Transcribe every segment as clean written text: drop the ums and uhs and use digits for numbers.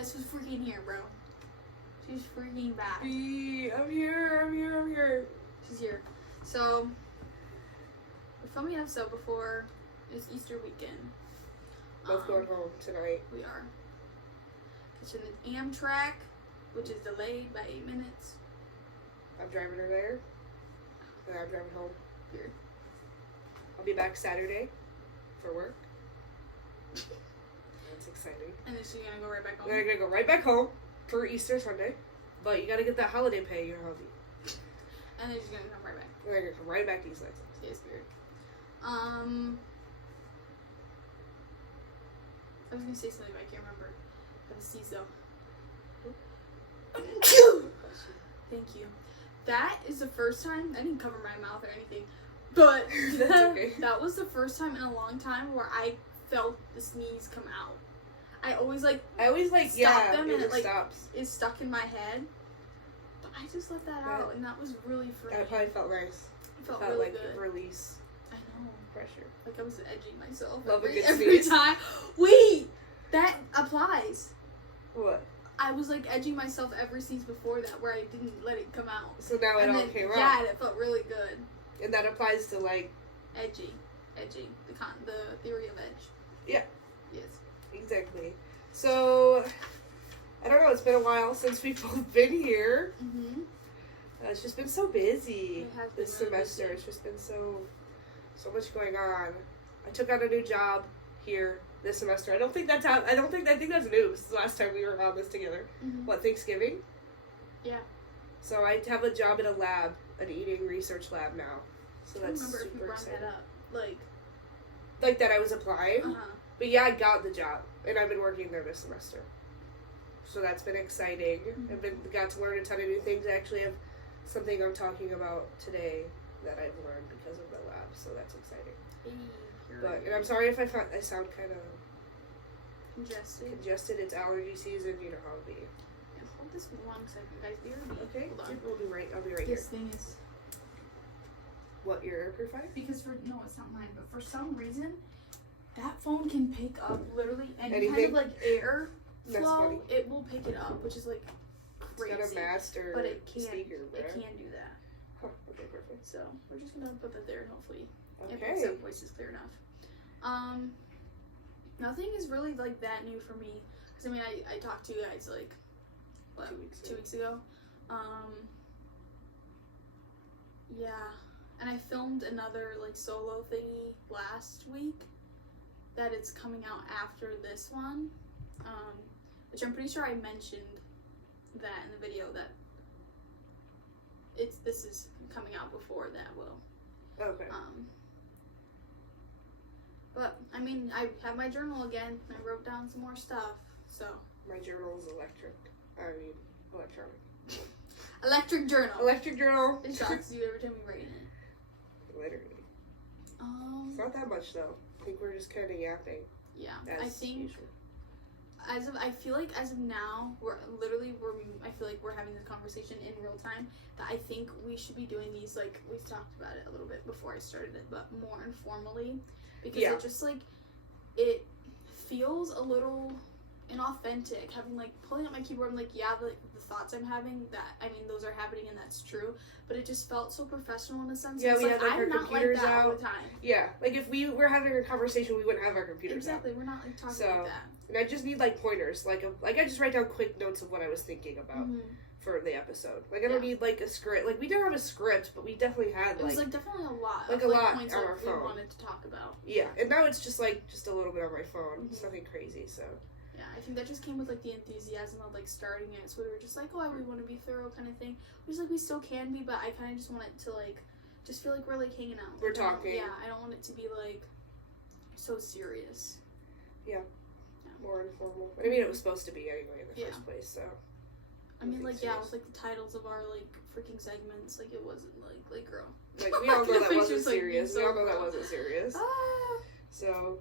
Guess who's freaking here, bro? She's freaking back. I'm here. She's here. So, we're filming an episode before it's Easter weekend. Both going home tonight. We are. Catching the Amtrak, which is delayed by 8 minutes. I'm driving her there. And I'm driving home. Weird. I'll be back Saturday for work. That's exciting. And then she's gonna go right back home. Then I'm gonna go right back home for Easter Sunday. But you gotta get that holiday pay, you know how it be. And then she's gonna come right back. Then I'm gonna come right back to East Texas. Yeah, it's weird. I was gonna say something, but I can't remember. I have a sneeze though. Thank you. That is the first time, I didn't cover my mouth or anything, but That's okay. that was the first time in a long time where I felt the sneeze come out. I always stop them and it stops. is stuck in my head. But I just let that out and that was really freeing. That probably felt nice. It felt Felt really like good. Release I know. pressure. Like I was edging myself Love a good every sneeze. time. Wait! That applies. What? I was like edging myself every sneeze before that where I didn't let it come out. So now it all came out. Yeah, and it felt really good. And that applies to like Edging. The theory of edge. Yeah. Yes. Exactly. So I don't know, it's been a while since we've both been here. Mm-hmm. It's just been so busy It has been this really semester. busy. It's just been so much going on. I took on a new job here this semester. I think that's news. The last time we were on this together. Mm-hmm. What, Thanksgiving? Yeah. So I have a job at a lab, an eating research lab now. So I don't that's remember if you super brought exciting. that up. Like that I was applying. Uh-huh. But yeah, I got the job, and I've been working there this semester. So that's been exciting. Mm-hmm. Got to learn a ton of new things. I actually have something I'm talking about today that I've learned because of the lab. So that's exciting. And I'm sorry if I sound kind of congested. It's allergy season. You know how it be. Yeah, hold this for 1 second, guys. Okay. Hold on. I'll be right here. This thing is. What, your air purifier? Because no, it's not mine, but for some reason, that phone can pick up literally any kind Anything? of like air That's flow. funny. It will pick it up, which is like crazy. It's got a master but it can't. speaker, It right? can do that. Huh, okay, perfect. So we're just gonna put that there, and hopefully it Okay. picks up voices clear enough. Nothing is really like that new for me. Cause I mean, I talked to you guys like what, 2 weeks ago. Yeah. And I filmed another like solo thingy last week that it's coming out after this one, which I'm pretty sure I mentioned that in the video that this is coming out before that will. Okay. But I mean, I have my journal again. I wrote down some more stuff, so. My journal is electronic. Electric journal. Electric journal. It shocks you every time you write in it. Literally. It's not that much though. I think we're just kind of yapping. Yeah, As I think usual. I feel like as of now, I feel like we're having this conversation in real time. That I think we should be doing these, like we've talked about it a little bit before I started it, but more informally, because it just like it feels a little inauthentic having like pulling up my keyboard. I'm like, yeah, the thoughts I'm having, that I mean those are happening and that's true, but it just felt so professional in a sense. Yeah, it's we like, had like I'm our not computers like that out all the time. Yeah, like if we were having a conversation, we wouldn't have our computers Exactly, out. we're not like talking like that. And I just need like pointers, like I just write down quick notes of what I was thinking about for the episode. Like I don't need like a script. Like we didn't have a script, but we definitely had it was like definitely a lot. Like of, a lot points on that our we phone. wanted to talk about. Yeah, and now it's just a little bit on my phone. It's nothing crazy, so. Yeah, I think that just came with like the enthusiasm of like starting it. So we were just like, oh, we want to be thorough kind of thing. Which like we still can be, but I kind of just want it to like just feel like we're like hanging out. We're talking. Yeah, I don't want it to be like so serious. Yeah. More informal. I mean, it was supposed to be anyway in the first place, so. I mean, like, yeah, with like the titles of our like freaking segments, like it wasn't like girl. Like we all know that wasn't Like, serious. so We all know that girl. wasn't serious. Ah. So.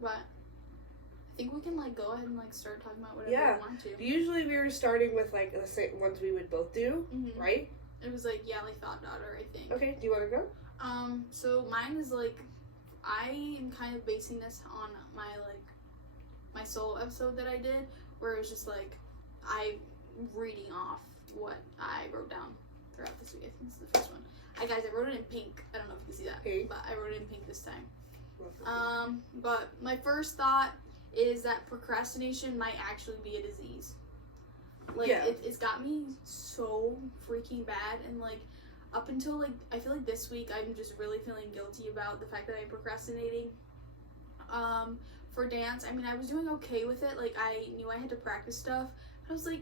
But I think we can like go ahead and like start talking about whatever we want to. Usually we were starting with like the same ones we would both do, right? It was like like thought daughter, I think. Okay, do you want to go? So mine is like I am kind of basing this on my my solo episode that I did, where it was just like I reading off what I wrote down throughout this week. I think it's the first one. Guys, I wrote it in pink. I don't know if you can see that, but I wrote it in pink this time. But my first thought is that procrastination might actually be a disease. Like, it's got me so freaking bad, and like up until like I feel like this week I'm just really feeling guilty about the fact that I'm procrastinating. For dance, I mean, I was doing okay with it. Like, I knew I had to practice stuff. I was like,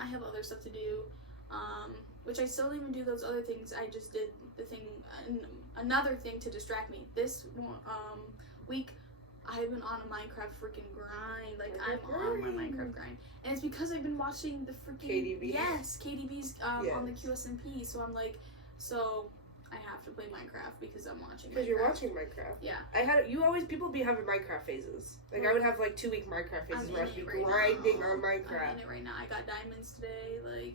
I have other stuff to do, which I still didn't even do those other things. I just did the thing, another thing to distract me. This week, I've been on a Minecraft freaking grind. Like, I'm on my Minecraft grind. And it's because I've been watching the freaking... KDB. Yes, KDB's on the QSMP. So I'm like, I have to play Minecraft because I'm watching Minecraft. Because you're watching Minecraft. Yeah. People be having Minecraft phases. Like, I would have, like, 2-week Minecraft phases where I'd be grinding on Minecraft. I'm in it right now. I got diamonds today. Like,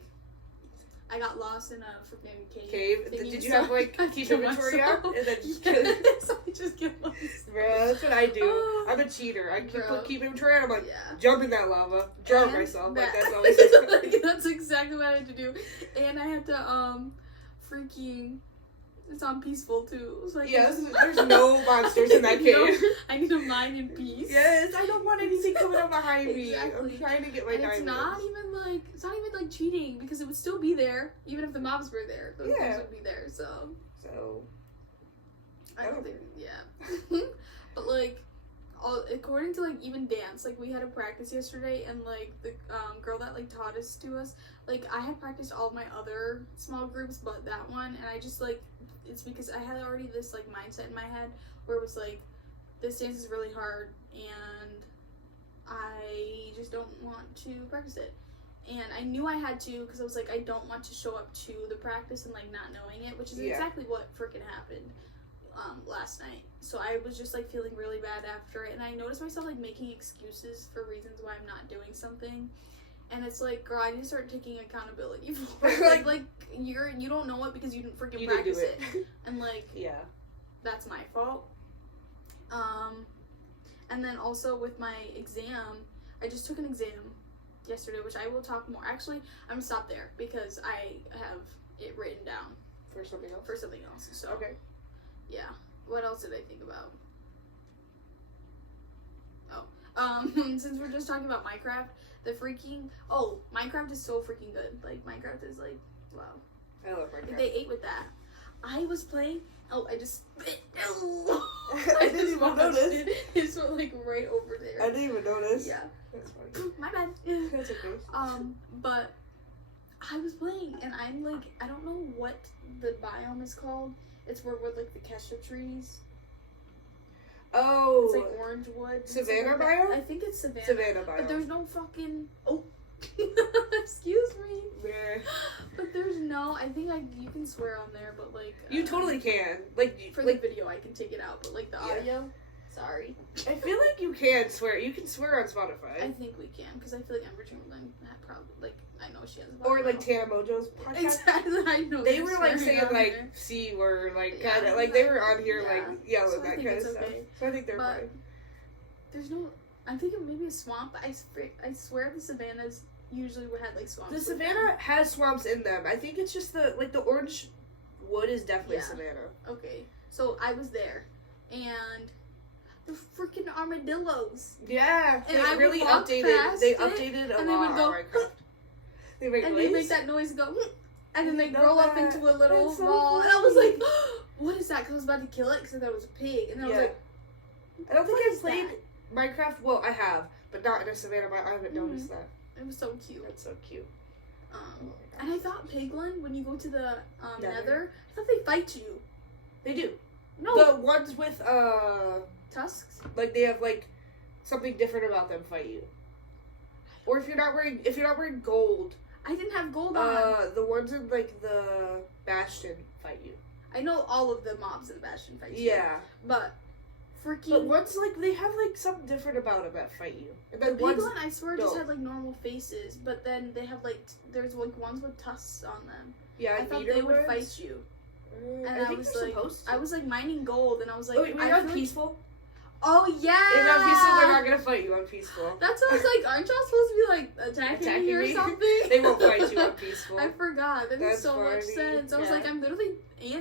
I got lost in a freaking cave. Did you have, like, keep inventory out? And then just kill it? I just get lost. Bro, that's what I do. I'm a cheater. I keep inventory out. I'm like, jump in that lava. Drown myself. Like, that's always like, that's exactly what I had to do. And I had to, it's on peaceful too. So there's no monsters in that cave. I need to mine in peace. Yes, I don't want anything coming up behind me. I'm trying to get my diamonds. It's not even like cheating, because it would still be there even if the mobs were there. Those mobs would be there. So I don't think but like, according to like even dance, like we had a practice yesterday, and like the girl that like taught us like I had practiced all of my other small groups but that one, and I just like, it's because I had already this like mindset in my head where it was like, this dance is really hard and I just don't want to practice it. And I knew I had to, because I was like, I don't want to show up to the practice and like not knowing it, which is exactly what freaking happened last night. So I was just like feeling really bad after it, and I noticed myself like making excuses for reasons why I'm not doing something. And it's like, girl, I need to start taking accountability for it. like you don't know it because you didn't freaking practice it. And like, that's my fault. And then also with my exam, I just took an exam yesterday, which I will talk more. Actually, I'm gonna stop there because I have it written down for something else. So yeah. What else did I think about? Since we're just talking about Minecraft, Minecraft is so freaking good. Like, Minecraft is like, wow. I love Minecraft. They ate with that. I was playing. I just spit. I didn't even notice. It just went like right over there. I didn't even notice. Yeah. That's funny. My bad. That's okay. But I was playing, and I'm like, I don't know what the biome is called. It's where with like the cashew trees. Oh. It's like orange wood. Savannah biome? I think it's Savannah. Savannah biome. But there's no fucking... Oh. Excuse me. Yeah. But there's no... I think you can swear on there, but like... You totally can. Like, for the video, I can take it out, but like the audio... Sorry. I feel like you can swear. You can swear on Spotify. I think we can, because I feel like Amber Chamberlain had probably... Like, I know she has a Or like Tana Mojo's podcast. Exactly, I know. They were like saying like there. C word, like kind of like they were on here like yelling so that kind of stuff. Okay. So I think they're fine. There's no. I'm thinking maybe a swamp. But I swear the savannas usually had like swamps. The savannah has swamps in them. I think it's just the orange wood is definitely savannah. Okay, so I was there, and the freaking armadillos. Yeah, and they really updated. They updated a lot on Minecraft. They make that noise go, and then they grow up into a little ball. And I was like, what is that? Because I was about to kill it because I thought it was a pig. And I was like, I don't think I've played Minecraft. Well, I have, but not in a savannah. I haven't noticed that. It was so cute. That's so cute. And I thought Piglin, when you go to the Nether, I thought they fight you. They do. No. The ones with tusks. Like they have like something different about them fight you. Or if you're not wearing gold. I didn't have gold on. The ones in like the Bastion fight you. I know all of the mobs in the Bastion fight you. Yeah. But freaking. But ones like they have like something different about them that fight you. And then Piglin, I swear, just had like normal faces, but then they have like there's like ones with tusks on them. Yeah, I thought they would fight you. And I think was they're like, supposed to. I was like mining gold, and I was like, wait, were you on peaceful? Oh yeah. If on peaceful, they're not gonna fight you on peaceful. That's what I was like. Aren't y'all supposed to be like attacking me or something? They won't fight you on peaceful. I forgot. That makes so funny. much sense. I was like, I'm literally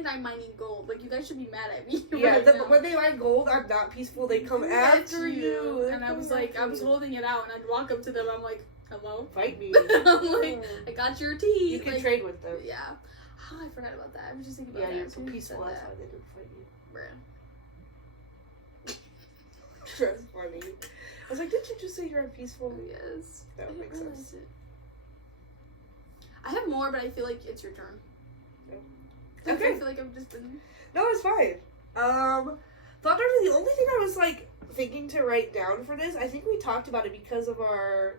I'm mining gold. Like you guys should be mad at me. Yeah, right now. when they mine gold, I'm not peaceful. They come after you. And I was like, I was holding it out, and I'd walk up to them. I'm like, hello. Fight me. I'm like, I got your tea. You can like, trade with them. Yeah. Oh, I forgot about that. I was just thinking about that. that. Yeah, you're peaceful. That's why they didn't fight you. Bruh. That's funny. I was like, did you just say you're unpeaceful? Yes. That would make sense. I have more, but I feel like it's your turn. Okay. I feel like I've just been... No, it's fine. Thought the only thing I was like thinking to write down for this, I think we talked about it because of our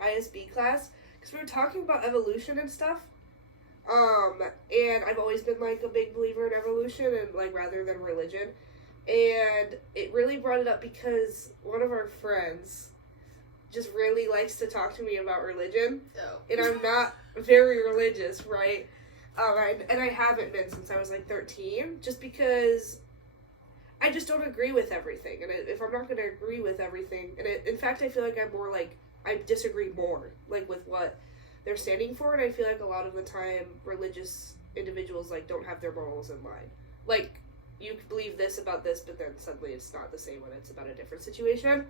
ISB class, because we were talking about evolution and stuff. And I've always been like a big believer in evolution and like rather than religion. And it really brought it up because one of our friends just really likes to talk to me about religion. Oh. And I'm not very religious, right? And I haven't been since I was like 13, just because I just don't agree with everything. And if I'm not going to agree with everything, in fact, I feel like I'm more like, I disagree more, like with what they're standing for. And I feel like a lot of the time, religious individuals like don't have their morals in line. Like, you believe this about this, but then suddenly it's not the same when it's about a different situation.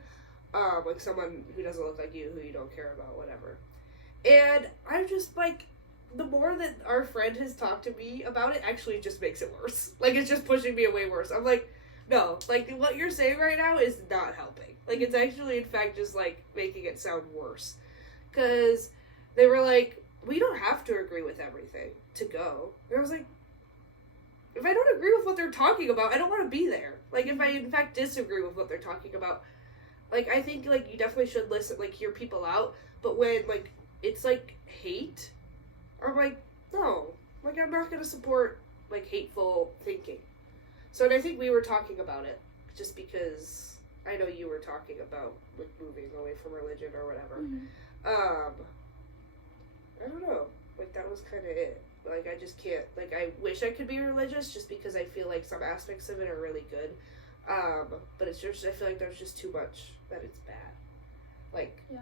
Like someone who doesn't look like you, who you don't care about, whatever. And I'm just like, the more that our friend has talked to me about it, actually just makes it worse. Like, it's just pushing me away worse. I'm like, no, like, what you're saying right now is not helping. Like, it's actually, in fact, just, like, making it sound worse. Because they were like, we don't have to agree with everything to go. And I was like, if I don't agree with what they're talking about, I don't want to be there. Like, if I, in fact, disagree with what they're talking about, like, I think, like, you definitely should listen, like, hear people out. But when, like, it's, like, hate, I'm like, no. Like, I'm not going to support, like, hateful thinking. So, and I think we were talking about it, just because I know you were talking about, like, moving away from religion or whatever. Mm-hmm. I don't know. Like, that was kind of it. Like, I just can't, like, I wish I could be religious just because I feel like some aspects of it are really good. But it's just, I feel like there's just too much that it's bad. Like, yeah.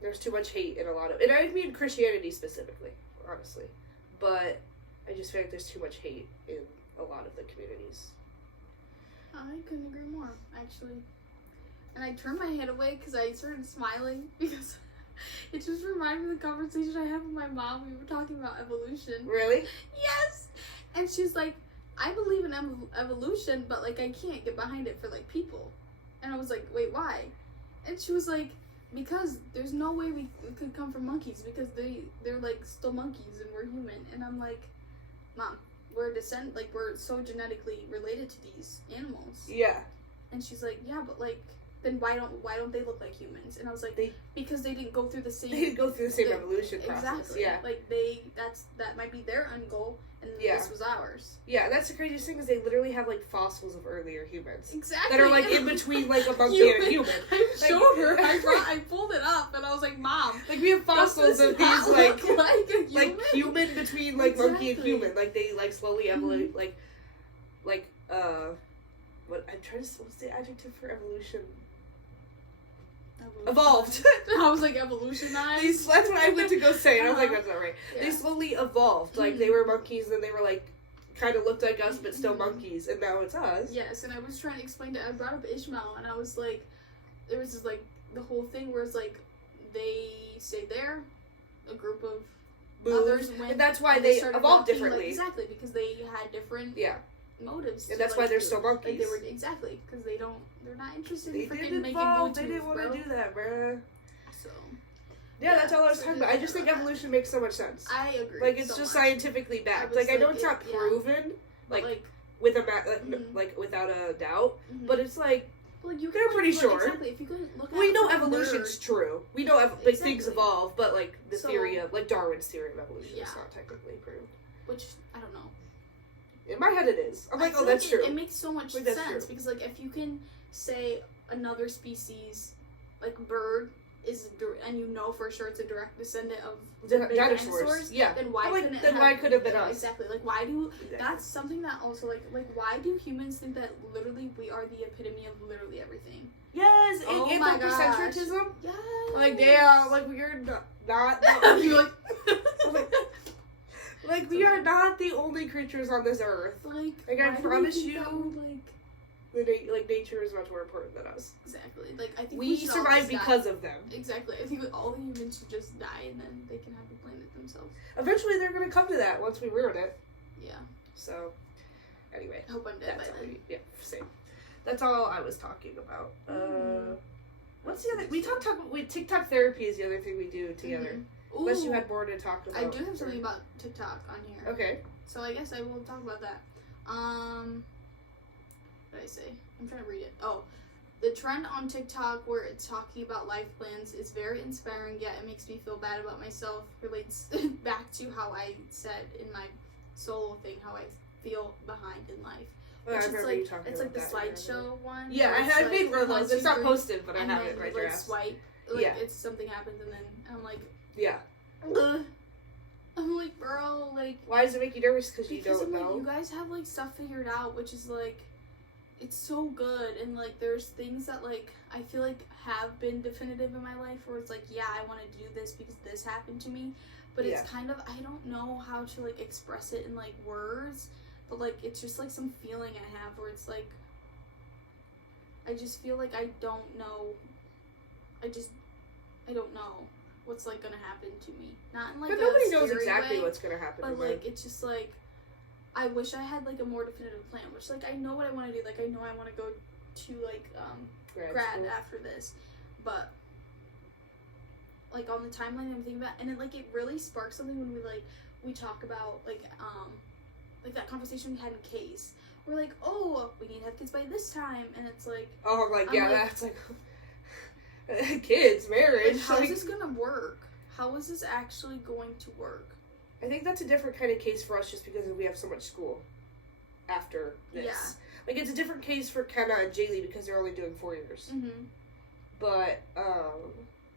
There's too much hate in a lot of, and I mean Christianity specifically, honestly. But I just feel like there's too much hate in a lot of the communities. I couldn't agree more, actually. And I turned my head away because I started smiling because it just reminded me of the conversation I had with my mom. We were talking about evolution. Really? Yes! And she's like, I believe in evolution, but, like, I can't get behind it for, like, people. And I was like, wait, why? And she was like, because there's no way we could come from monkeys because they're, like, still monkeys and we're human. And I'm like, Mom, we're we're so genetically related to these animals. Yeah. And she's like, yeah, but, like, then why don't they look like humans? And I was like, because they didn't go through the same... They didn't go through the same evolution process. Exactly. Yeah. Like, that might be their end goal, and this was ours. Yeah, and that's the craziest thing is they literally have, like, fossils of earlier humans. Exactly. That are, like, in between, like, a monkey and a human. I showed her. I pulled it up, and I was like, Mom. Like, we have fossils of these, like human between, like, exactly. monkey and human. Like, they, like, slowly evolve, what, I'm trying to, what's the adjective for evolution? Evolved. I was like, evolutionized. That's what I went to go say, and I was like, that's not right. Yeah. They slowly evolved. Like, they were monkeys, and they were, like, kind of looked like us, but still monkeys, and now it's us. Yes, and I was trying to explain to, I brought up Ishmael, and I was like, there was this, like, the whole thing where it's like, they stayed there, a group of others went, and that's why they evolved differently. Like, exactly, because they had different motives. And that's why they're still monkeys. Like, they were, exactly, because they're not interested in freaking making Bluetooth, They didn't want to do that, bruh. So. Yeah, that's all I was talking about. I just think evolution makes so much sense. I agree. Like, it's just scientifically backed. Like, I know it's not proven, like with like without a doubt, but it's like, they're pretty sure. Exactly. If you could look at we know evolution's true. We know things evolve, but like the theory of like Darwin's theory of evolution is not technically proved. Which I don't know. In my head, it is. I'm like, oh, that's true. It makes so much sense because like if you can say another species, like bird, and you know for sure it's a direct descendant of the big dinosaurs. dinosaurs, Yeah. then why like, couldn't it then have, why could have been us? Exactly. Like, why do Exactly. that's something that also like why do humans think that literally we are the epitome of literally everything? Yes, Oh and my gosh. anthropocentrism. Yes. Like, damn, like we're not You're like we are not the only creatures on this earth. like I why do we promise think you, that we're, like nature is much more important than us. exactly. Like I think We should all survive just die. because of them. Exactly. I think all the humans should just die and then they can have the planet themselves. Eventually, they're gonna come to that once we ruin it. Yeah. So, anyway, I hope I'm dead by that's all then. yeah, same. That's all I was talking about. What's the other? We TikTok therapy is the other thing we do together. Ooh, Unless you had more to talk about. I do have something about TikTok on here. Okay. So I guess I will talk about that. What did I say? I'm trying to read it. Oh, the trend on TikTok where it's talking about life plans is very inspiring, yet it makes me feel bad about myself. Relates back to how I said in my solo thing how I feel behind in life. Well, I Which remember it's you like talking it's like the about that, slideshow one. Yeah, where I it's have made one of one, those. two, It's not three, posted, but I and have then it right you, there. like swipe. Like Yeah. it's something happens and then I'm like, Yeah. ugh. I'm like, bro, like. Why does it make you nervous? Because you don't I'm like, know. you guys have like stuff figured out, which is like, it's so good, and like there's things that like I feel like have been definitive in my life where it's like, yeah, I want to do this because this happened to me, but Yeah. it's kind of I don't know how to like express it in like words, but like it's just like some feeling I have where it's like I just feel like I don't know. I don't know what's like gonna happen to me. Not in like But a nobody knows scary exactly way, what's gonna happen. but to them. like it's just like I wish I had like a more definitive plan. Which like I know what I want to do. Like I know I want to go to like grad school. after this, but like on the timeline I'm thinking about, and it really sparks something when we talk about like that conversation we had in case. We're like, oh, we need to have kids by this time, and it's like, Oh, like, I'm yeah, like- that's like kids, marriage. like how's like, this gonna work? How is this actually going to work? I think that's a different kind of case for us just because we have so much school after this. Yeah. Like, it's a different case for Kenna and Jaylee because they're only doing 4 years. Mm-hmm. But,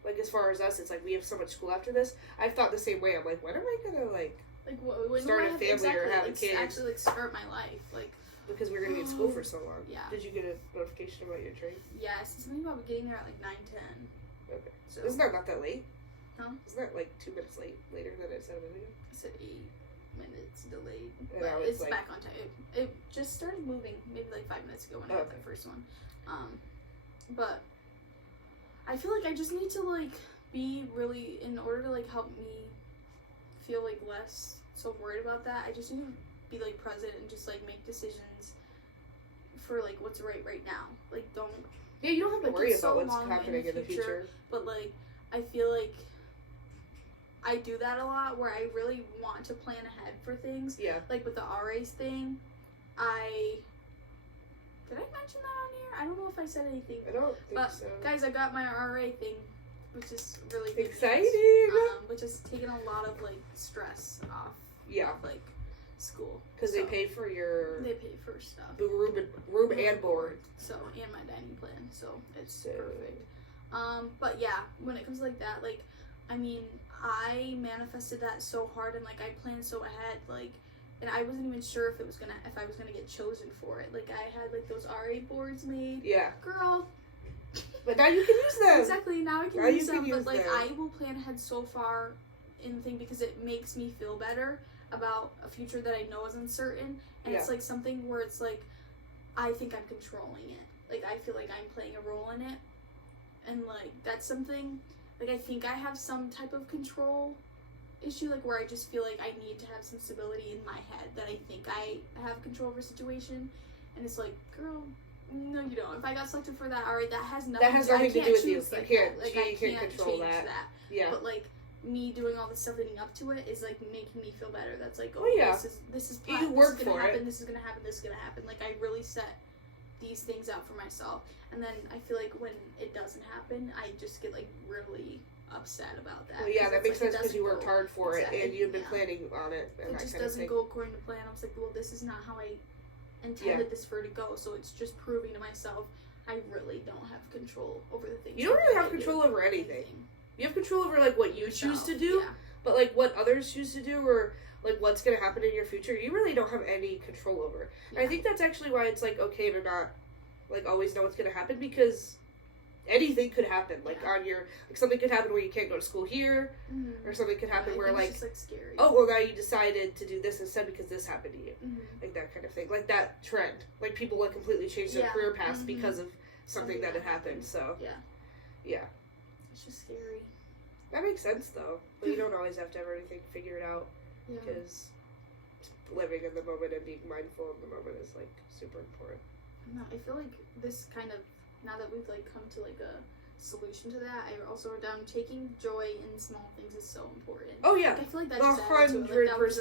like, as far as us, it's like we have so much school after this. I've thought the same way. I'm like, when am I gonna, like, Like when Start do I a have family exactly, or have a like, kid. actually like start my life? Like because we're gonna be in school for so long. Yeah. Did you get a notification about your train? yes, it's something about getting there at like 9:10. Okay. So Isn't that not that late? Huh? Isn't that, like, 2 minutes later than it said a minute ago? I said 8 minutes delayed, And but now it's, it's like- back on time. It just started moving maybe like 5 minutes ago when I got Okay. the first one. But I feel like I just need to like be really in order to like help me feel like less so worried about that. I just need to be like present and just like make decisions for like what's right now. Like don't. Yeah, you don't have to Like, worry it's about so what's long in happening the in the future. future. But like I feel like I do that a lot where I really want to plan ahead for things. Yeah. Like with the RAs thing, did I mention that on here? I don't know if I said anything. I don't think But so. guys, I got my RA thing, which is really good news. Exciting! Which has taken a lot of like stress off Yeah. of like school. Because So, they pay for your they pay for stuff. room and board. So and my dining plan, so it's So- perfect. But yeah, when it comes to like that, like I mean, I manifested that so hard and like I planned so ahead, like, and I wasn't even sure if I was gonna get chosen for it. Like I had like those RA boards made. Yeah. Girl. But now you can use them. Exactly. Now I can Now use you can them, but use like them. I will plan ahead so far in the thing because it makes me feel better about a future that I know is uncertain, and it's Yeah. like something where it's like I think I'm controlling it. Like I feel like I'm playing a role in it, and like that's something. Like I think I have some type of control issue, like where I just feel like I need to have some stability in my head that I think I have control over a situation, and it's like, girl, no, you don't. If I got selected for that, alright, that has nothing. That has I nothing to can't do with you. choose You like can't- that. Like you I can't can't control change that. that. Yeah. But like me doing all the stuff leading up to it is like making me feel better. That's like, oh, Oh, yeah. this is You planned. work this is gonna for it. happen. This is gonna happen. This is gonna happen. Like I really set these things out for myself, and then I feel like when it doesn't happen, I just get like really upset about that. Well, yeah, 'cause that it's makes like, it sense because you doesn't worked go- hard for it and Exactly, you've been yeah. planning on it and It that just kind of doesn't thing. go according to plan. I was like, well, this is not how I intended this for it to go. So it's just proving to myself I really don't have control over the things. You don't really have control over anything. You have control over, like, what you choose to do, but, like, what others choose to do, or, like, what's going to happen in your future, you really don't have any control over. Yeah. And I think that's actually why it's, like, okay to not, like, always know what's going to happen, because anything could happen. Like, on your, like, something could happen where you can't go to school here, or something could happen where, like, it's just, like, scary. Oh, well, now you decided to do this instead because this happened to you. Like, that kind of thing. Like, that trend. Like, people, like, completely change their career paths because of something that had happened, so. Yeah. It's just scary. That makes sense, though. But you don't always have to have everything figured out, because living in the moment and being mindful in the moment is, like, super important. No, I feel like this kind of, now that we've, like, come to, like, a solution to that, I also wrote down taking joy in small things is so important. Oh, yeah. Like, I feel like that just added to it. Like, that was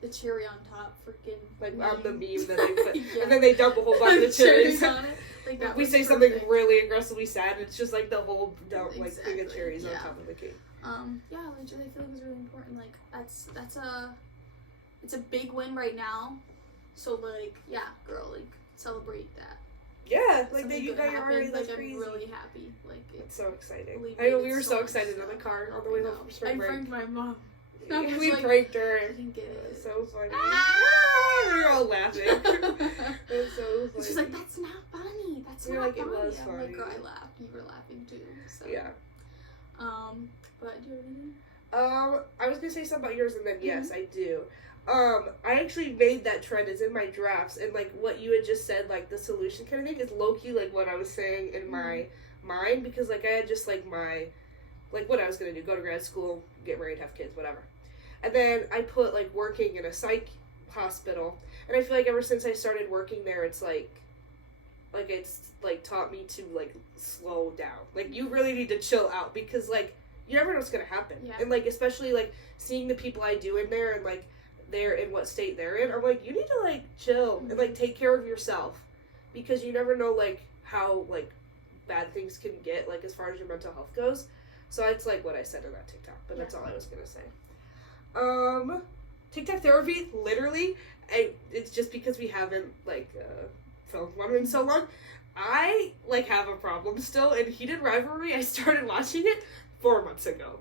the cherry on top, freaking. Like, on the meme that they put. And then they dump a whole bunch of cherries on it. Like, we say something really aggressively sad, and it's just, like, the whole like thing of cherries on top of the cake. Yeah, like, I feel like it was really important. Like, it's a big win right now. So, like, yeah, girl, like, celebrate that. Yeah, like, that you got your already, like, crazy. I'm really happy. Like, it's so exciting. I know, we were so excited in the car on the way home from spring break. I pranked my mom. We pranked her. I didn't get it. It was so funny. We were all laughing. It was so funny. She's like, that's not funny. That's not like, funny. It was I'm funny. like, girl, I laughed. You were laughing too. So. Yeah. But do you have anything? I was gonna say something about yours, and then yes, I do. I actually made that trend. It's in my drafts, and, like, what you had just said, like, the solution kind of thing, is low-key, like, what I was saying in my mind, because, like, I had just, like, my, like, what I was gonna do, go to grad school, get married, have kids, whatever. And then I put, like, working in a psych hospital, and I feel like ever since I started working there, it's, like, it's, like, taught me to, like, slow down. Like, you really need to chill out, because, like, you never know what's gonna happen. Yeah. And, like, especially, like, seeing the people I do in there, and, like, they're in what state they're in, I'm like, you need to, like, chill and, like, take care of yourself, because you never know, like, how, like, bad things can get, like, as far as your mental health goes. So it's, like, what I said in that TikTok, but that's all I was gonna say. TikTok therapy, literally, it's just because we haven't, like, filmed one in so long. I, like, have a problem still. In Heated Rivalry, I started watching it 4 months ago.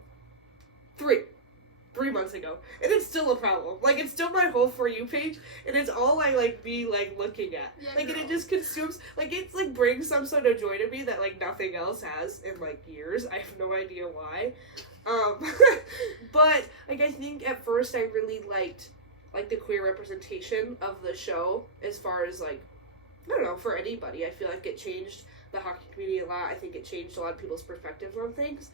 3 months ago, and it's still a problem. Like, it's still my whole For You page, and it's all I, like, be, like, looking at. Yeah, like, girl. and it just consumes, like, it's, like, brings some sort of joy to me that, like, nothing else has in, like, years. I have no idea why. But, like, I think at first I really liked, like, the queer representation of the show, as far as, like, I don't know, for anybody. I feel like it changed the hockey community a lot. I think it changed a lot of people's perspectives on things.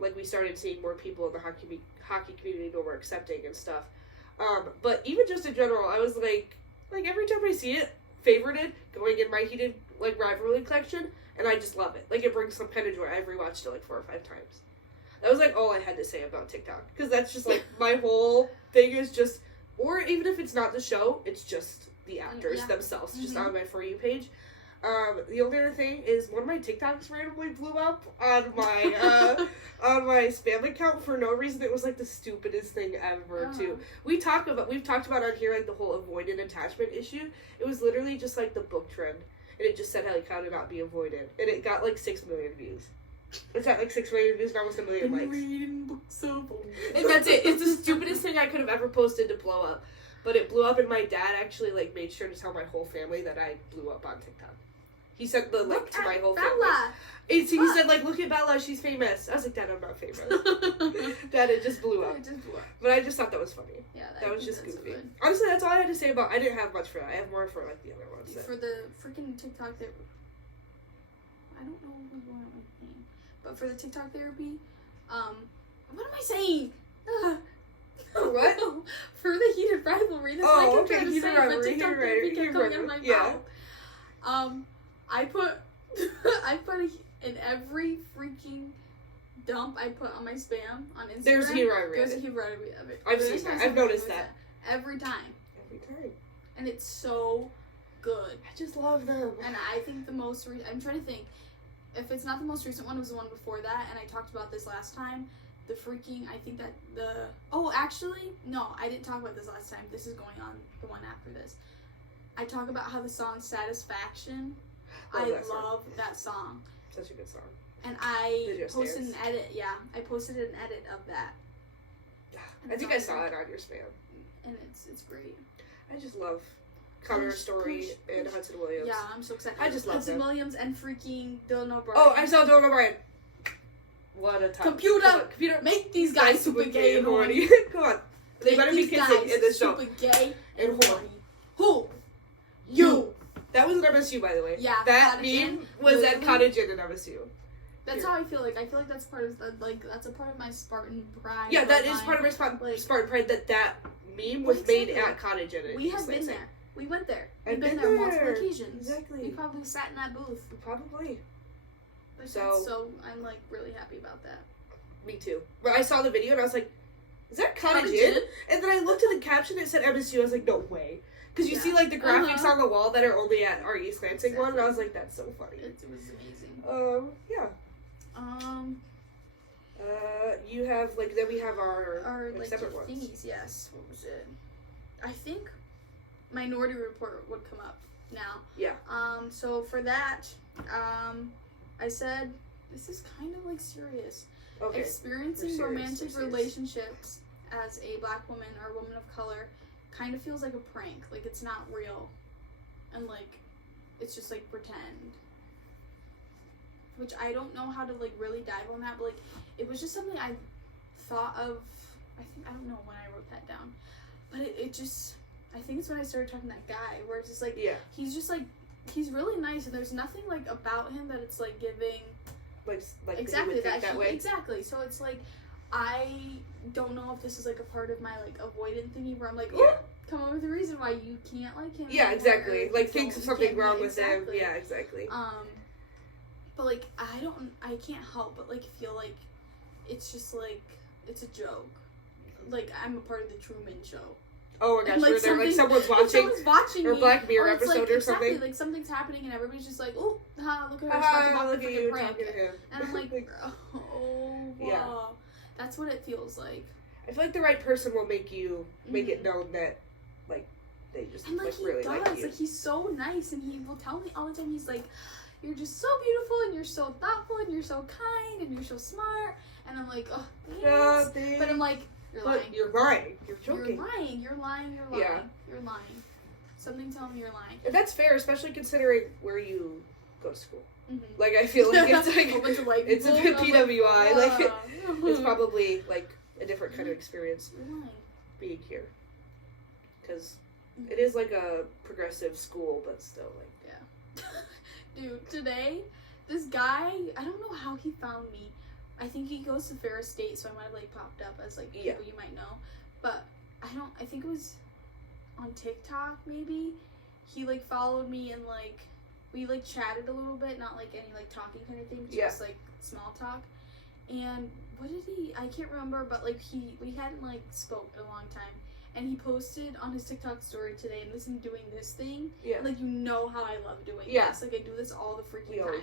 Like, we started seeing more people in the hockey community who were accepting and stuff. But even just in general, I was like, every time I see it, favorited, going in my Heated, like, Rivalry collection, and I just love it. Like, it brings some kind of joy. I've rewatched it, like, 4 or 5 times. That was, like, all I had to say about TikTok. Because that's just, like, my whole thing is just, or even if it's not the show, it's just the actors themselves, just on my For You page. The only other thing is one of my TikToks randomly blew up on my on my spam account for no reason. It was, like, the stupidest thing ever too. We've talked about on here, like, the whole avoidant attachment issue. It was literally just, like, the book trend, and it just said how to not be avoidant, and it got, like, 6 million views. It's at, like, 6 million views and almost 1 million likes. Reading books of And that's it. It's the stupidest thing I could have ever posted to blow up. But it blew up, and my dad actually, like, made sure to tell my whole family that I blew up on TikTok. He sent the link to my whole family. He said, like, look at Bella, she's famous. I was like, Dad, I'm not famous. Dad, it just blew up. But I just thought that was funny. Yeah, that was just goofy. Honestly, that's all I had to say about. I didn't have much for that. I have more for, like, the other ones. For the freaking TikTok that I don't know who's going on my name, but for the TikTok therapy, what am I saying? What? For the Heated Rivalry. That's what I kept trying to say, but TikTok therapy kept coming out of my mouth. I put in every freaking dump I put on my spam on Instagram. There's a Heated Rivalry. There's a Heated Rivalry of it. I've seen that. I've noticed that. Every time. Every time. And it's so good. I just love them. And I think the most I'm trying to think. If it's not the most recent one, it was the one before that, and I talked about this last time. The freaking, I think that actually, no, I didn't talk about this last time. This is going on the one after this. I talk about how the song Satisfaction I love that song. Such a good song. And I posted an edit. Yeah, I posted an edit of that. I think I saw it on your spam. And it's great. I just love Connor Story and Hudson Williams. Yeah, I'm so excited. I just love Hudson them. Williams and freaking Dylan O'Brien. Oh, I saw Dylan O'Brien. What a time. Computer, make these guys super gay and horny. Come on. They better be kissing in this show. Super gay and horny. Who? You. That was at MSU, by the way. Yeah. That meme was at Cottage Inn at MSU. That's how I feel like. I feel like that's part of that's a part of my Spartan pride. Yeah, that is part of my Spartan pride. That meme was made at Cottage Inn. We have been there. We went there. We've been there multiple occasions. Exactly. We probably sat in that booth. Probably. So I'm like really happy about that. Me too. But I saw the video and I was like, "Is that Cottage Inn?" And then I looked at the caption. It said MSU. I was like, "No way." Because you see like the graphics on the wall that are only at our East Lansing one, and I was like, "That's so funny." It was amazing. Yeah. You have then we have our like, separate ones. Thingies. Yes. What was it? I think Minority Report would come up now. Yeah. So for that, I said this is kind of like serious. Okay. Experiencing romantic relationships as a Black woman or a woman of color kind of feels like a prank. Like it's not real, and like it's just like pretend. Which I don't know how to like really dive on that, but like it was just something I thought of. I don't know when I wrote that down, but it just I think it's when I started talking to that guy where it's just like he's just like he's really nice and there's nothing like about him that it's like giving like exactly that way. Exactly. So it's like I don't know if this is like a part of my like avoidant thingy where I'm like come up with a reason why you can't like him. Yeah, exactly. Like think something wrong with him. Yeah, exactly. But like I can't help but like feel like it's just like it's a joke. Like I'm a part of the Truman Show. Oh my gosh, like, where they're like someone's watching or Black Mirror episode or something. Exactly, like something's happening and everybody's just like, oh, look at her look at you talking to him. And I'm like, oh, wow. That's what it feels like. I feel like the right person will make it known that like they just and, like, he really does. like you. Like he's so nice and he will tell me all the time. He's like, you're just so beautiful and you're so thoughtful and you're so kind and you're so smart. And I'm like, oh, thanks. But I'm like, you're lying. You're lying. You're joking. You're lying. Yeah. You're lying. Something telling me you're lying. And that's fair, especially considering where you go to school. Mm-hmm. Like, I feel like it's like, it's a bit PWI. Like, it's probably, like, a different kind of experience being here. Because it is, like, a progressive school, but still, like... Yeah. Dude, today, this guy, I don't know how he found me. I think he goes to Ferris State, so I might have, like, popped up as, like, people you might know. But I think it was on TikTok, maybe. He, like, followed me and, like, we, like, chatted a little bit, not, like, any, like, talking kind of thing, just, like, small talk. And what did I can't remember, but, like, we hadn't, like, spoke in a long time. And he posted on his TikTok story today, and listen, doing this thing. Yeah. Like, you know how I love doing this. Like, I do this all the freaking time.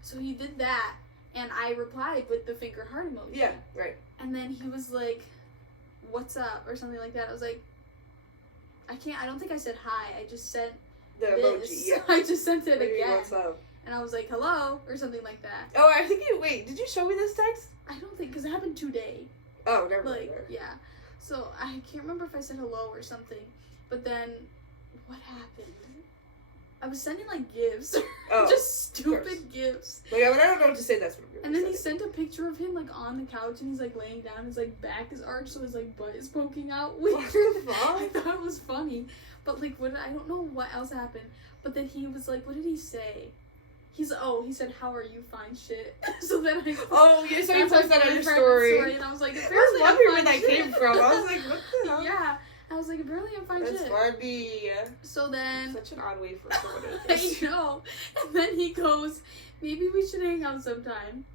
So he did that, and I replied with the finger heart emoji. Yeah, right. And then he was like, what's up? Or something like that. I was like, I don't think I said hi. I just sent the emoji, yeah. I just sent it again. What's up? And I was like, hello? Or something like that. Oh, I think wait, did you show me this text? I don't think, because it happened today. Oh, never mind. Like, yeah. So, I can't remember if I said hello or something. But then, what happened? I was sending, like, gifts. Just stupid gifts. Like, I don't know what to say, that's what I'm doing. And then he sent a picture of him, like, on the couch, and he's, like, laying down. His, like, back is arched, so his, like, butt is poking out. What the fuck? I thought it was funny. But, like, I don't know what else happened. But then he was like, what did he say? He said, how are you? Fine shit. So then I... Oh, yeah, so you posted that on your story. And I was like, I was wondering where that came from. I was like, what the hell? Yeah. I was like, apparently I'm fine shit. That's funny. So then... Such an odd way for someone to I know. And then he goes, maybe we should hang out sometime.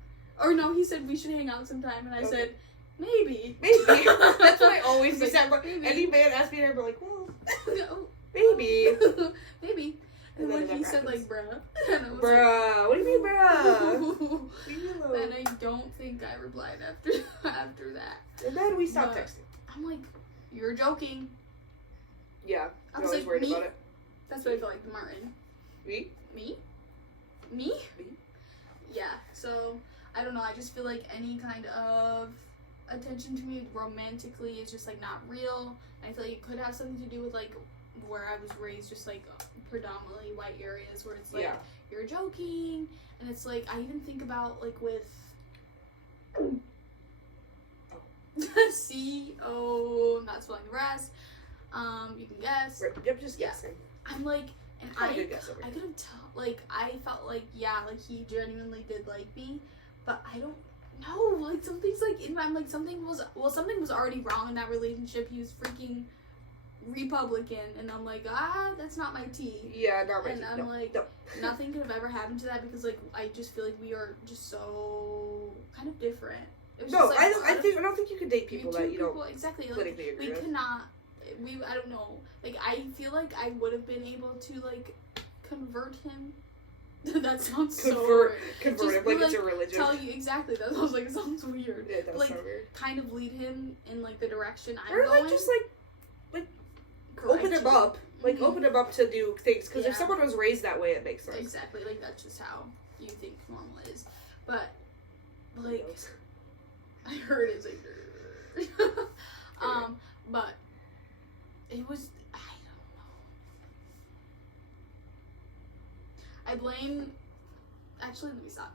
Or no, he said we should hang out sometime. And I said, maybe. Maybe. That's what I always say. Like, any man asked me, I'd be like, well, no. Maybe. Maybe. And then he said, like, bruh. And I was bruh. Like, what do you mean, bruh? Leave me alone. Then I don't think I replied after that. And then we stopped texting. I'm like, you're joking. Yeah. I I'm was always like, worried about it. That's what I felt like, Martin. Me? Me? I don't know, I just feel like any kind of attention to me romantically is just like not real. I feel like it could have something to do with like where I was raised, just like predominantly white areas where it's like you're joking, and it's like I even think about like with C-O, I'm not spelling the rest. You can guess. Yep, just guessing. I'm like, and I I could have like I felt like like he genuinely did like me, but I don't know, like something's like in my, like something was already wrong in that relationship. He was freaking Republican, and I'm like, that's not my tea. Yeah, not my tea. And I'm like, nothing could have ever happened to that because like I just feel like we are just so kind of different. No, I don't think you can date people that you don't exactly politically agree with. We cannot. I don't know. Like I feel like I would have been able to like convert him. That sounds convert him like it's a religion. Tell you exactly that. I was like, it sounds weird. Yeah, it does sound weird. Kind of lead him in like the direction I'm or going. Like just like open him up. Like open him up to do things. Because if someone was raised that way, it makes sense. Exactly. Like that's just how you think normal is. But like I heard it's like but it was, I don't know. I blame, actually let me stop.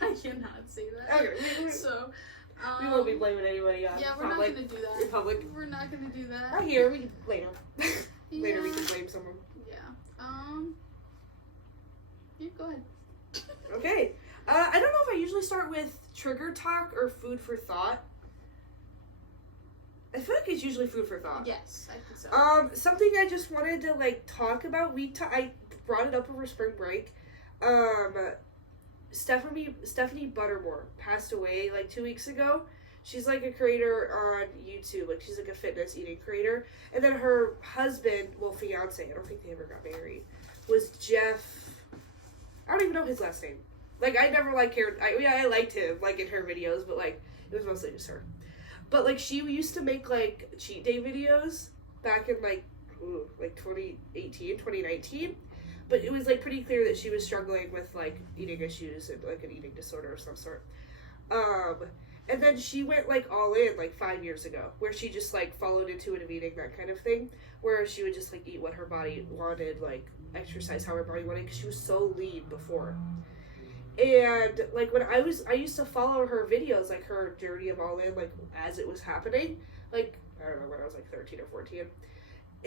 I cannot say that. Okay. So we won't be blaming anybody on we're not gonna do that. Republic. We're not gonna do that. Right here, we can later. Later we can blame someone. Yeah. Yeah, go ahead. Okay. I don't know if I usually start with trigger talk or food for thought. I feel like it's usually food for thought. Yes, I think so. Something I just wanted to like talk about. I brought it up over spring break. Stephanie Buttermore passed away like 2 weeks ago. She's like a creator on YouTube. Like she's like a fitness eating creator. And then her husband, well, fiance, I don't think they ever got married, was Jeff. I don't even know his last name. Like I never like cared. I liked him like in her videos, but like it was mostly just her. But like she used to make like cheat day videos back in like 2018, 2019. But it was like pretty clear that she was struggling with like eating issues and like an eating disorder of some sort. And then she went like all in like 5 years ago, where she just like followed intuitive eating, that kind of thing, where she would just like eat what her body wanted, like exercise how her body wanted, because she was so lean before. And like when I used to follow her videos, like her journey of all in, like as it was happening, like I don't know, when I was like 13 or 14.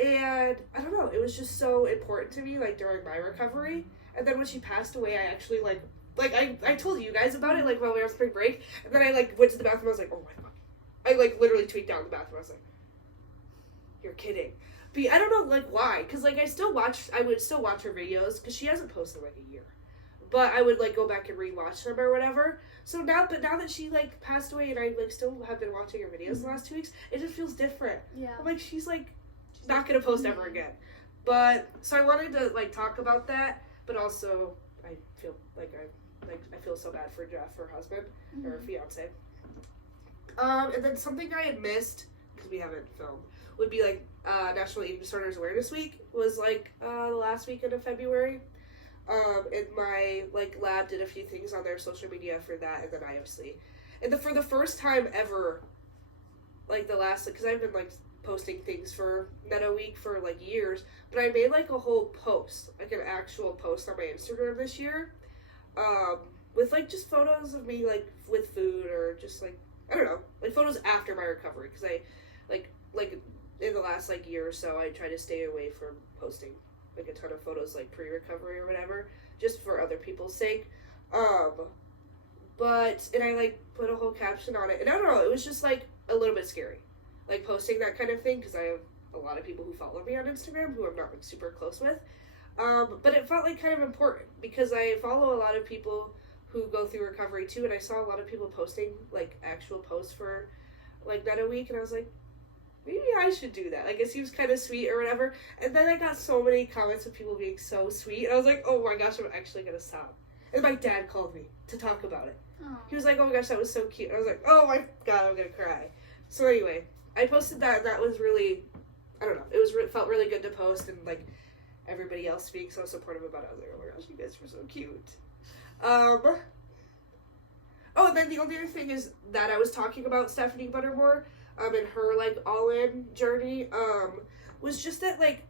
And I don't know, it was just so important to me, like during my recovery. And then when she passed away, I actually like I told you guys about it like while we were on spring break, and then I like went to the bathroom. I was like, oh my god, I like literally tweaked down in the bathroom. I was like, you're kidding. But I don't know like why, because like I would still watch her videos because she hasn't posted like a year. But I would like go back and rewatch them or whatever. So now that she like passed away and I like still have been watching her videos the last 2 weeks, it just feels different. Yeah. I'm like, she's not gonna post ever again. But so I wanted to like talk about that, but also I feel like I feel so bad for Jeff, her husband, or her fiance. And then something I had missed because we haven't filmed would be like National Eating Disorders Awareness Week was like the last weekend of February. And my like lab did a few things on their social media for that, and then I obviously, for the first time ever, like the last, because I've been like posting things for Meta Week for like years, but I made like a whole post, like an actual post on my Instagram this year, with like just photos of me like with food or just like I don't know, like photos after my recovery, because I like in the last like year or so I try to stay away from posting like a ton of photos like pre-recovery or whatever, just for other people's sake. But I like put a whole caption on it, and I don't know, it was just like a little bit scary, like posting that kind of thing, because I have a lot of people who follow me on Instagram who I'm not like super close with. But it felt like kind of important because I follow a lot of people who go through recovery too, and I saw a lot of people posting like actual posts for like Meta Week, and I was like, maybe I should do that. Like, it seems kind of sweet or whatever. And then I got so many comments of people being so sweet. And I was like, oh my gosh, I'm actually going to stop. And my dad called me to talk about it. Aww. He was like, oh my gosh, that was so cute. And I was like, oh my god, I'm going to cry. So anyway, I posted that, and that was really, I don't know, it felt really good to post, and like everybody else being so supportive about it. I was like, oh my gosh, you guys were so cute. Oh, and then the only other thing is that I was talking about Stephanie Buttermore, and her, like, all-in journey, was just that, like,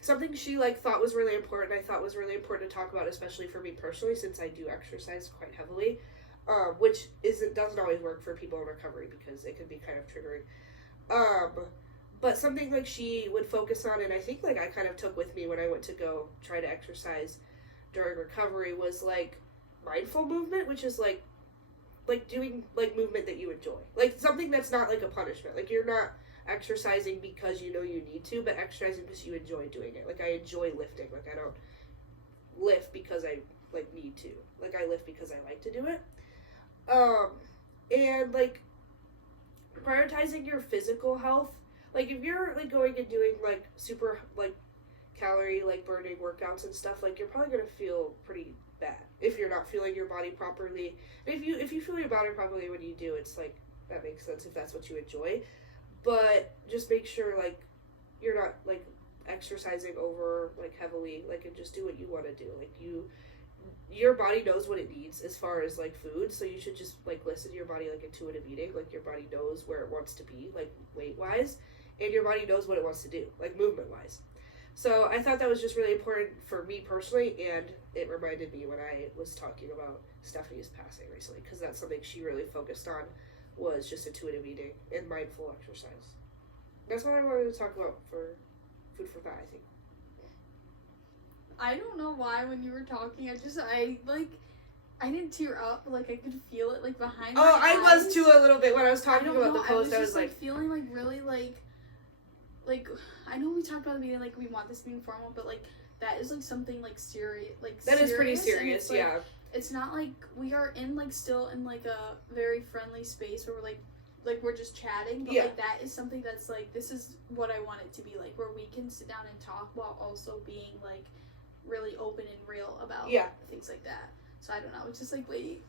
something she, like, thought was really important, I thought was really important to talk about, especially for me personally, since I do exercise quite heavily, which doesn't always work for people in recovery, because it can be kind of triggering. But something, like, she would focus on, and I think, like, I kind of took with me when I went to go try to exercise during recovery, was, like, mindful movement, which is, like doing, like, movement that you enjoy. Like, something that's not, like, a punishment. Like, you're not exercising because you know you need to, but exercising because you enjoy doing it. Like, I enjoy lifting. Like, I don't lift because I, like, need to. Like, I lift because I like to do it. And, like, prioritizing your physical health. Like, if you're, like, going and doing, like, super, like, calorie, like, burning workouts and stuff, like, you're probably gonna feel pretty bad if you're not feeling your body properly. And if you feel your body properly when you do, it's, like, that makes sense if that's what you enjoy. But just make sure, like, you're not, like, exercising over, like, heavily, like, and just do what you want to do. Like, your body knows what it needs as far as, like, food, so you should just, like, listen to your body, like, intuitive eating. Like, your body knows where it wants to be, like, weight-wise, and your body knows what it wants to do, like, movement-wise. So I thought that was just really important for me personally, and it reminded me when I was talking about Stephanie's passing recently, because that's something she really focused on, was just intuitive eating and mindful exercise. That's what I wanted to talk about for food for thought, I think. I don't know why when you were talking, I didn't tear up, but, like, I could feel it, like, behind my eyes. Oh, I was too a little bit when I was talking about the post. I was just feeling, like, really, like, I know we talked about the meeting, like, we want this to be informal, but, like, that is, like, something, like, serious, like, that is pretty serious, like, yeah. It's not, like, we are in, like, still in, like, a very friendly space where we're, like, we're just chatting, but, like, that is something that's, like, this is what I want it to be, like, where we can sit down and talk while also being, like, really open and real about things like that. So, I don't know, it's just, like, wait.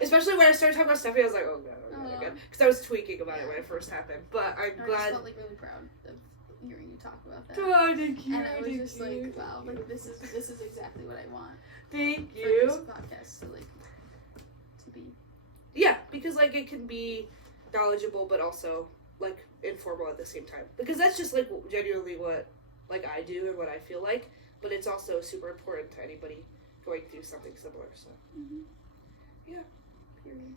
Especially when I started talking about Stephanie, I was like, oh god. Because I was tweaking about it when it first happened. But I'm glad. I just felt, like, really proud of hearing you talk about that. Oh, thank you. And I was just like, wow, like, this is exactly what I want. Thank you. For this podcast, so, like, to be. Yeah, because, like, it can be knowledgeable, but also, like, informal at the same time. Because that's just, like, genuinely what, like, I do and what I feel like. But it's also super important to anybody going through something similar, so. Mm-hmm. Yeah. Period.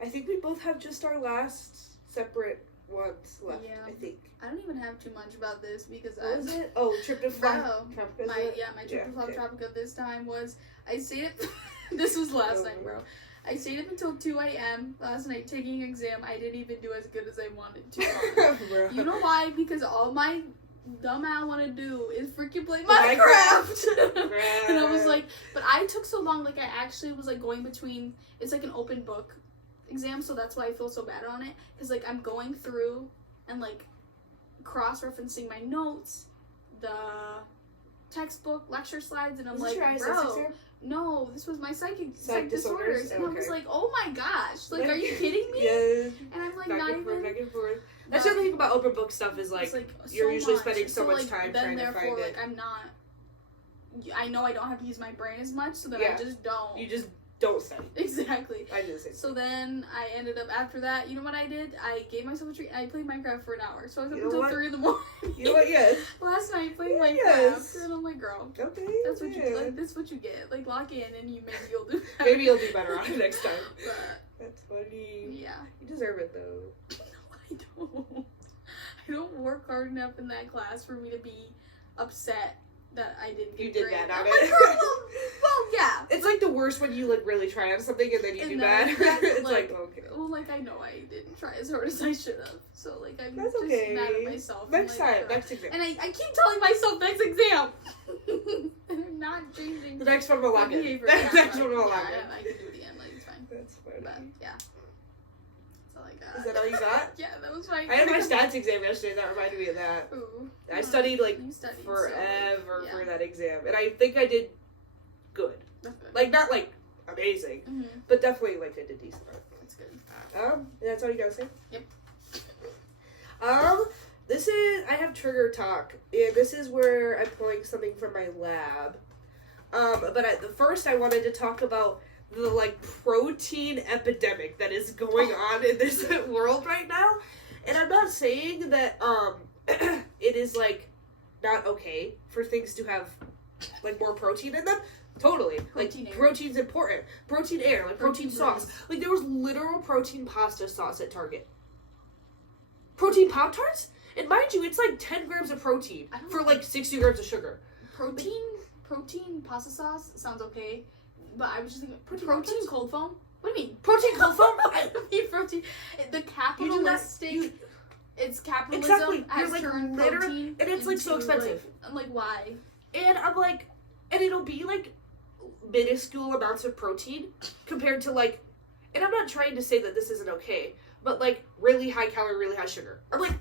I think we both have just our last separate ones left, I think. I don't even have too much about this because what was it? Oh, trip to Tropica. My trip to Tropica this time was, I stayed up, this was last night, bro. I stayed up until 2 a.m. last night taking an exam. I didn't even do as good as I wanted to. You know why? Because all my dumb I want to do is freaking play Minecraft. And I was like, but I took so long, like, I actually was, like, going between, it's like an open book exam, so that's why I feel so bad on it, because, like, I'm going through and, like, cross-referencing my notes, the textbook, lecture slides, and I'm like, bro, no, this was my psych disorders. And I was like, oh my gosh, like, are you kidding me? Yes. And I'm like, not even. Back and forth. That's the other thing about open book stuff is, like, you're usually spending so much time trying to find it. Like, I'm not, I know I don't have to use my brain as much, so then I just don't. You just don't study. Exactly. I do the same. So then I ended up, after that, you know what I did? I gave myself a treat. I played Minecraft for an hour. So I was up until 3 in the morning. You know what? Yes. Last night playing Minecraft. And I'm like, girl. Okay. That's what you, like, that's what you get. Like, lock in and maybe you'll do better. Maybe you'll do better on it next time. But, that's funny. Yeah. You deserve it, though. No, I don't. I don't work hard enough in that class for me to be upset that I didn't get did bad on it. it. Well, yeah. It's like the worst when you, like, really try on something and then you do bad. It's like, okay. Well, like, I know I didn't try as hard as I should have. So, like, I'm that's just okay. mad at myself. Next time, next exam. And I keep telling myself next exam. And I'm not changing. The next one will lock in. The next one will lock in. I can do it again. Like, it's fine. That's funny. But, yeah. That's all I got. Is that all you got? Yeah, that was fine. I had my stats exam yesterday. That reminded me of that. Ooh. I studied, like, forever for that exam. And I think I did good. Like, not, like, amazing. Mm-hmm. But definitely, like, I did decent. That's good. That's all you gotta say? Yep. This is, I have trigger talk. And this is where I'm pulling something from my lab. But first I wanted to talk about the, like, protein epidemic that is going on in this world right now. And I'm not saying that, it is, like, not okay for things to have, like, more protein in them. Totally. Protein's important. Protein air, like, protein sauce. Like, there was literal protein pasta sauce at Target. Protein Pop-Tarts? And mind you, it's, like, 10 grams of protein for, like, 60 grams of sugar. Protein pasta sauce sounds okay. But I was just thinking, protein cold foam? What do you mean? Protein cold foam? I mean protein. The capitalistic... It's capitalism exactly. has like, turned protein and it's, like, so expensive. Like, I'm like, why? And I'm like... And it'll be, like, minuscule amounts of protein compared to, like... And I'm not trying to say that this isn't okay, but, like, really high calorie, really high sugar. I'm like...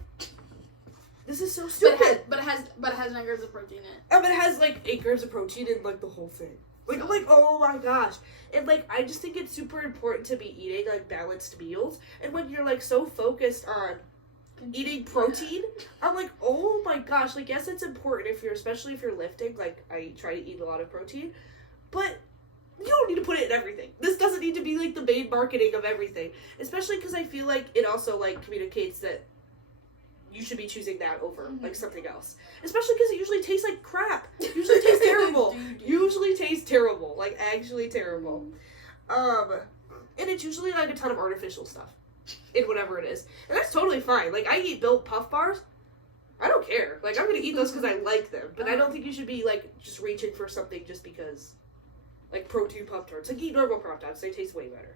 This is so stupid. But it has 9 grams of protein in it. But it has, like, 8 grams of protein in, like, the whole thing. Like, I'm like, oh my gosh. And, like, I just think it's super important to be eating, like, balanced meals. And when you're, like, so focused on eating protein, I'm like, oh my gosh. Like, yes, it's important especially if you're lifting. Like, I try to eat a lot of protein. But you don't need to put it in everything. This doesn't need to be, like, the main marketing of everything. Especially because I feel like it also, like, communicates that you should be choosing that over, like, something else. Especially because it usually tastes like crap. Usually tastes terrible. Usually tastes terrible. Like, actually terrible. And it's usually, like, a ton of artificial stuff in whatever it is. And that's totally fine. Like, I eat Built Puff Bars. I don't care. Like, I'm gonna eat those because I like them. But I don't think you should be, like, just reaching for something just because... Like, protein Pop-Tarts. Like, eat normal Pop-Tarts. They taste way better.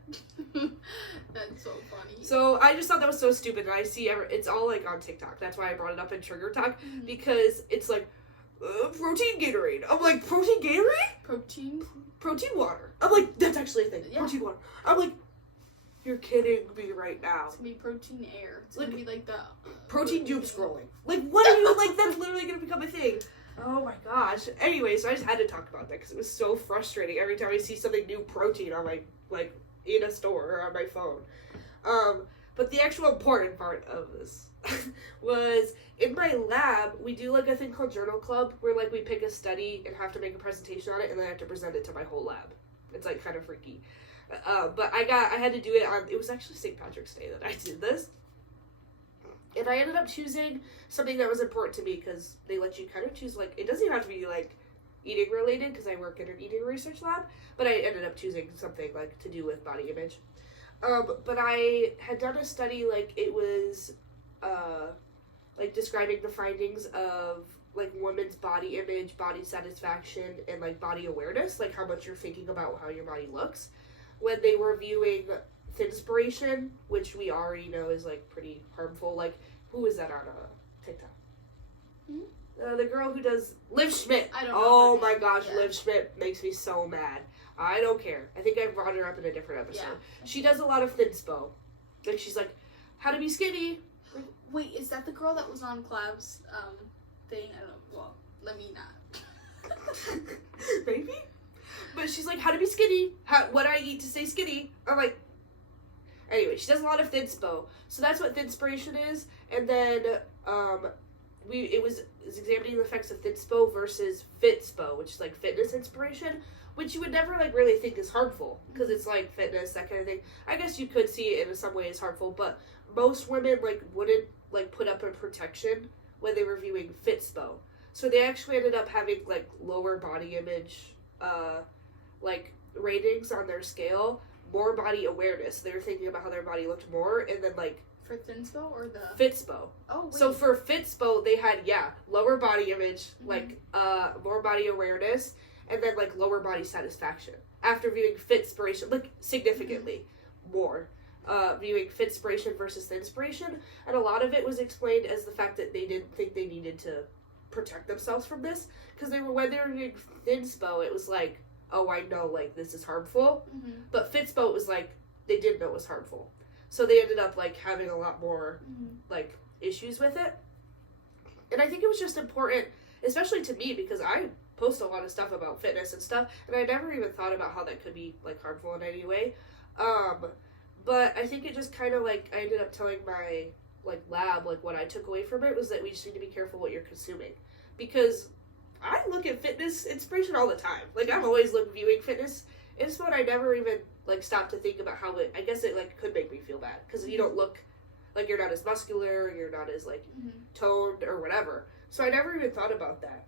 That's so funny. So, I just thought that was so stupid. And I see it's all, like, on TikTok. That's why I brought it up in Trigger Talk. Because it's, like, protein Gatorade. I'm like, protein Gatorade? Protein water. I'm like, that's actually a thing. Yeah. Protein water. I'm like, you're kidding me right now. It's gonna be protein air. It's gonna be, like, the... Protein doom scrolling. Like, what are you, like, that's literally gonna become a thing. Oh my gosh. Anyway, so I just had to talk about that because it was so frustrating every time I see something new protein on my, like, in a store or on my phone. But the actual important part of this was in my lab, we do, like, a thing called Journal Club where, like, we pick a study and have to make a presentation on it and then I have to present it to my whole lab. It's, like, kind of freaky. But I had to do it on, it was actually St. Patrick's Day that I did this. And I ended up choosing something that was important to me because they let you kind of choose, like, it doesn't even have to be, like, eating related because I work in an eating research lab, but I ended up choosing something, like, to do with body image. But I had done a study, like, it was, like, describing the findings of, like, women's body image, body satisfaction, and, like, body awareness, like, how much you're thinking about how your body looks, when they were viewing Thinspiration, which we already know is, like, pretty harmful. Like, who is that on TikTok? The girl who does... Liv Schmidt. I don't know. Oh my gosh, yeah. Liv Schmidt makes me so mad. I don't care. I think I brought her up in a different episode. Yeah. She does a lot of Thinspo. Like, she's like, how to be skinny. Wait, is that the girl that was on Clav's thing? I don't know. Well, let me not. Maybe? But she's like, how to be skinny. What do I eat to stay skinny? I'm like... Anyway, she does a lot of Thinspo. So that's what Thinspiration is. And then it was examining the effects of Thinspo versus Fitspo, which is like fitness inspiration, which you would never like really think is harmful because it's like fitness, that kind of thing. I guess you could see it in some way as harmful, but most women like wouldn't like put up a protection when they were viewing Fitspo. So they actually ended up having like lower body image like ratings on their scale. More body awareness. They were thinking about how their body looked more, and then, like... For Thinspo or the... Fitspo. Oh, wait. So for Fitspo, they had, lower body image, like, more body awareness, and then, like, lower body satisfaction. After viewing Fitspiration, like, significantly more. Viewing Fitspiration versus Thinspiration, and a lot of it was explained as the fact that they didn't think they needed to protect themselves from this, because when they were viewing Thinspo, it was like, oh, I know, like, this is harmful. But Fitspo was like, they didn't know it was harmful. So they ended up, like, having a lot more, like, issues with it. And I think it was just important, especially to me, because I post a lot of stuff about fitness and stuff, and I never even thought about how that could be, like, harmful in any way. But I think it just kind of, like, I ended up telling my, like, lab, like, what I took away from it was that we just need to be careful what you're consuming. Because... I look at fitness inspiration all the time. Like, I'm always viewing fitness inspo, and I never even, like, stopped to think about how I guess it, like, could make me feel bad. Because you don't look, like, you're not as muscular, you're not as, like, toned or whatever. So I never even thought about that.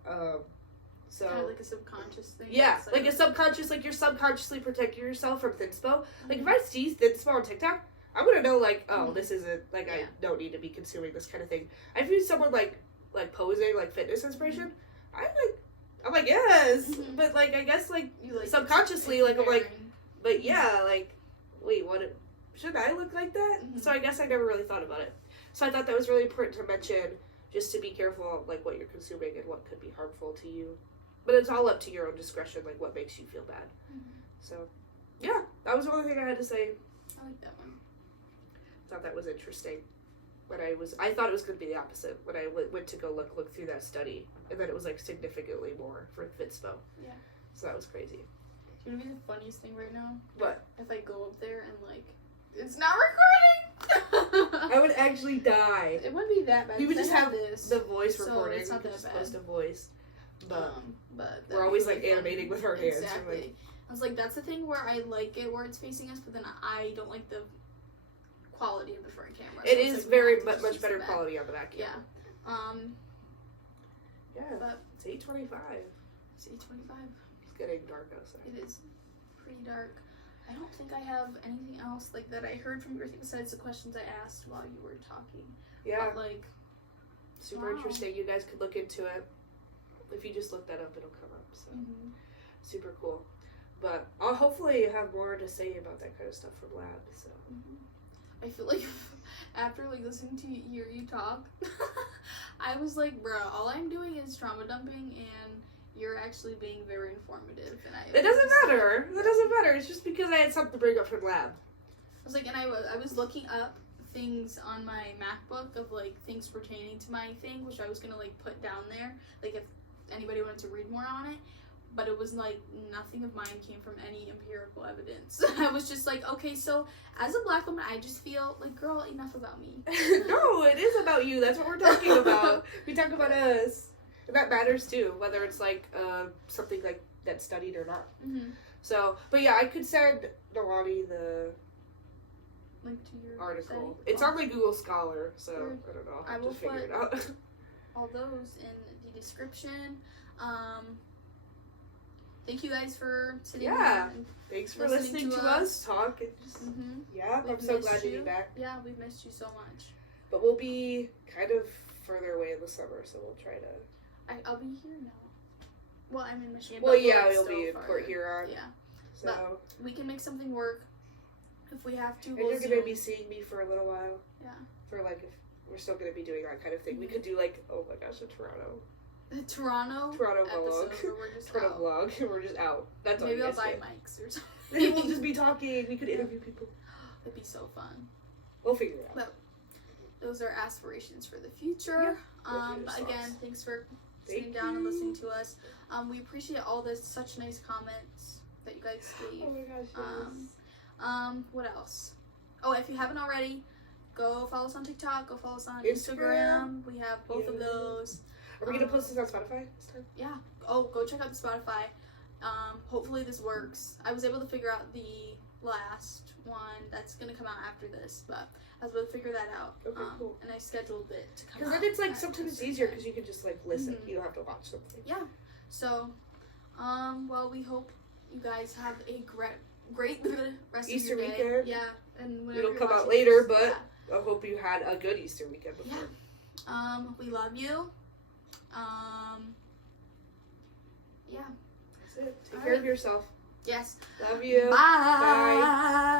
So kind of like a subconscious thing. Yeah, like a subconscious, like you're subconsciously protecting yourself from thinspo. Like if I see thinspo on TikTok, I'm gonna know like, oh, this isn't like I don't need to be consuming this kind of thing. I view someone like posing like fitness inspiration. I'm like yes, but like I guess like you, like subconsciously like I'm like, but yeah, like wait, what? Should I look like that? So I guess I never really thought about it. So I thought that was really important to mention, just to be careful of like what you're consuming and what could be harmful to you. But it's all up to your own discretion, like what makes you feel bad. So, yeah, that was the only thing I had to say. I like that one. Thought that was interesting. I thought it was going to be the opposite when I went to go look through that study, and then it was like significantly more for Fitspo. Yeah. So that was crazy. It's gonna be the funniest thing right now. What? If I go up there and like, it's not recording. I would actually die. It wouldn't be that bad. We would just have this, the voice so recording. it's not that bad. Post a voice. But we're that'd always be like really animating funny. with our hands. Exactly. Like, I was like, that's the thing where I like it where it's facing us, but then I don't like the quality of the front camera. it so is like, very much much better quality on the back camera. Yeah. Yeah. But It's 8:25. it's 8:25. It's getting dark outside. It is pretty dark. I don't think I have anything else like that I heard from you besides the questions I asked while you were talking. Yeah. But, like, super interesting. You guys could look into it. If you just look that up, it'll come up. So super cool. But I'll hopefully have more to say about that kind of stuff from lab. So I feel like after like listening to hear you talk, I was like, bro, all I'm doing is trauma dumping, and you're actually being very informative. And it doesn't matter. It doesn't matter. It's just because I had something to bring up from lab. I was like, and I was looking up things on my MacBook of like things pertaining to my thing, which I was gonna like put down there, like if anybody wanted to read more on it. But it was like nothing of mine came from any empirical evidence. I was just like, okay, so as a black woman, I just feel like, girl, enough about me. No, it is about you. That's what we're talking about. We talk about us. And that matters too, whether it's like something like that's studied or not. So, but yeah, I could send Nalani the link to your article. study. It's on my Google Scholar, so Weird. I don't know. I I'll will just figure it out. all those in the description. Thank you guys for sitting here and thanks for listening to us talk. And just, yeah, I'm so glad to be back. Yeah, we've missed you so much. But we'll be kind of further away in the summer, so we'll try to. I'll be here now. Well, I'm in Michigan. Well, but yeah, we're we'll still be in farther. Port Huron. Yeah, So. but we can make something work if we have to. And We'll you're gonna be seeing me for a little while. Yeah. For like, if we're still gonna be doing that kind of thing, we could do like, oh my gosh, a Toronto Toronto vlog. episode where we're just Toronto out. vlog, and we're just out. That's all Maybe you I'll guys buy get. mics or something. Maybe we'll just be talking. We could interview people. That'd be so fun. We'll figure it out. But those are aspirations for the future. Yeah. But again, thanks for sitting down and listening to us. We appreciate all the such nice comments that you guys gave. Oh my gosh, yes. What else? Oh, if you haven't already, go follow us on TikTok. Go follow us on Instagram. We have both of those. Are we gonna post this on Spotify this time? Yeah. Oh, go check out the Spotify. Hopefully this works. I was able to figure out the last one that's gonna come out after this, but I was able to figure that out. Okay, cool. And I scheduled it to come out. Because then it's like at sometimes a it's certain easier time. because you can just like listen. You don't have to watch something. Yeah. So, well, we hope you guys have a great rest Easter of your day. weekend. Yeah. And It'll come out watching later, this, but I hope you had a good Easter weekend before. yeah. We love you. Yeah. That's it. Take All care right. of yourself. Yes. Love you. Bye. Bye.